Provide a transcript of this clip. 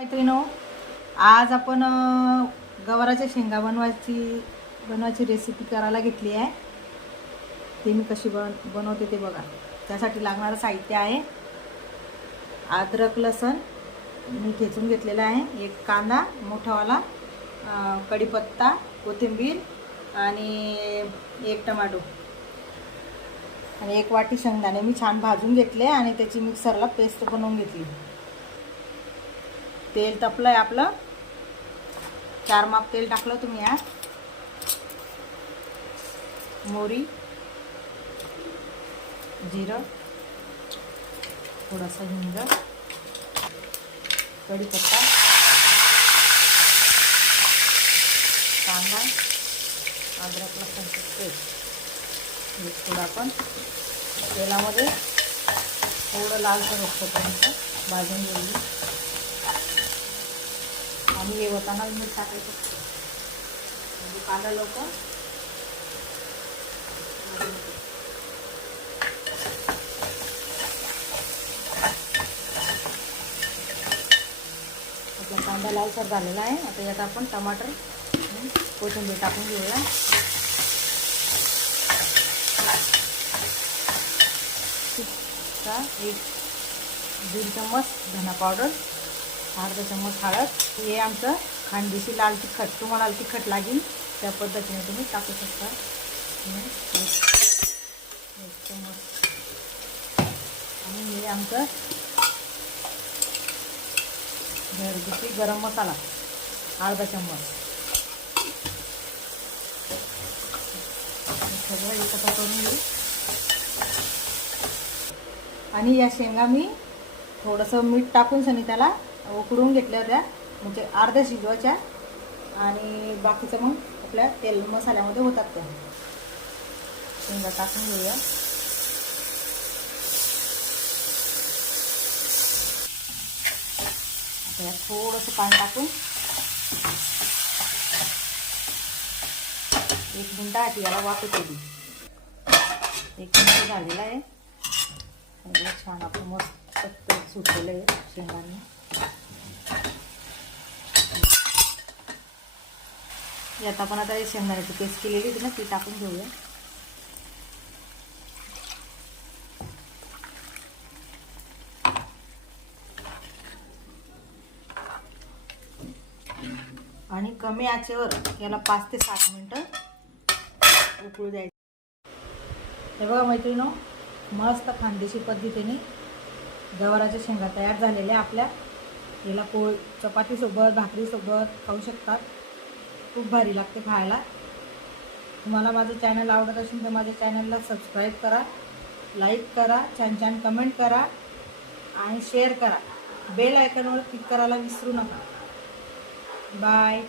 मैत्रिणो आज आपण गवाराच्या शेंगा बनवायची बनवायची रेसिपी करायला घेतली आहे. ते मी कशी बन बनवते ते बघा. त्यासाठी लागणारं साहित्य आहे. अद्रक लसण मी ठेचून घेतलेला आहे. एक कांदा मोठावाला कढीपत्ता कोथिंबीर आणि एक टमाटो. आणि एक वाटी शेंगदाणे मी छान भाजून घेतले आणि त्याची मिक्सरला पेस्ट बनवून घेतली. तेल तपलं आहे आपलं. चार माप तेल टाकलं तुम्ही यात. मोरी. जिरं. थोडासा हिंग. कढीपत्ता. कांदा. अद्रक लसणचं पेस्ट हे थोडं आपण तेलामध्ये थोडं लालसर त्यांचं भाजून घेऊन आणि हे। होताना मीठ टाकायचं म्हणजे कांदा लवकर कांदा आता यात आपण टमाटर कोथिंबीर टाकून घेऊया एक दीड चम्मच धना पावडर अर्धा चम्मच हळद. हे आमचं खानदेशी लाल तिखट तुम्हाला तिखट लागेल त्या पद्धतीने तुम्ही टाकू शकता. एक चम्मच. आणि हे आमचं घरगुती गरम मसाला अर्धा चम्मच. हे सगळं एकत्र करून घेऊ. आणि या शेंगा मी थोडंसं मीठ टाकून सनी त्याला उकडून घेतल्या होत्या. म्हणजे अर्ध्या शिजवायच्या. आणि बाकीचं मग आपल्या तेल मसाल्यामध्ये होतात त्या. शेंगा टाकून घेऊया. आता थोडंसं पाणी टाकून एक मिनटं आधी याला वाफत होती एक मिनिट झालेला आहे. छान आपण मस्त सुटलेलं आहे शेंगांनी. यात आपण आता शेंगदाण्याची पेस्ट केलेली होती ना ती टाकून घेऊया. आणि कमी आचेवर याला पाच ते सात मिनटं उकळू द्यायचं. हे बघा मैत्रिणो मस्त खानदेशी पद्धतीने गवाराच्या शेंगा तयार झालेल्या आपल्या. याला पोळ चपातीसोबत भाकरीसोबत खाऊ शकतात. खूप भारी लागते खायला. तुम्हाला माझं चॅनल आवडत असेल तर माझ्या चॅनलला सबस्क्राईब करा लाईक करा छान छान कमेंट करा आणि शेअर करा. बेल आयकॉनवर क्लिक करायला विसरू नका. बाय